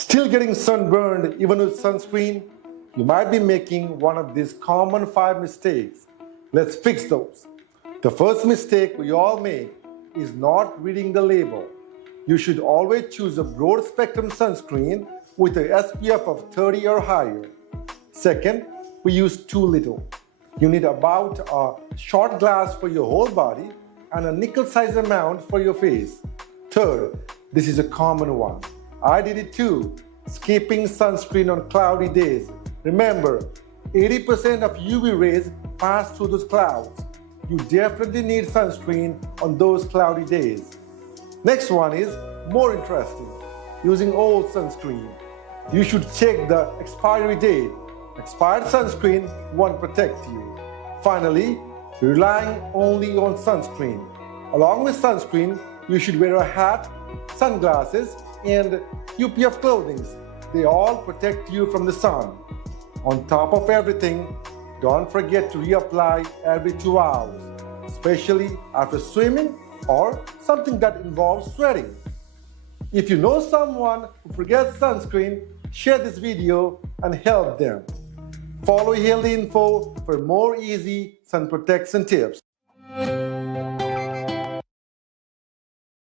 Still getting sunburned even with sunscreen? You might be making one of these common 5 mistakes. Let's fix those. The first mistake we all make is not reading the label. You should always choose a broad spectrum sunscreen with a SPF of 30 or higher. Second, we use too little. You need about a shot glass for your whole body and a nickel-sized amount for your face. Third, this is a common one. I did it too, skipping sunscreen on cloudy days. Remember, 80% of UV rays pass through those clouds. You definitely need sunscreen on those cloudy days. Next one is more interesting, using old sunscreen. You should check the expiry date. Expired sunscreen won't protect you. Finally, relying only on sunscreen. Along with sunscreen, you should wear a hat, sunglasses, and UPF clothing. They all protect you from the sun. On top of everything, don't forget to reapply every 2 hours, especially after swimming or something that involves sweating. If you know someone who forgets sunscreen, share this video and help them. Follow Healthy Info for more easy sun protection tips.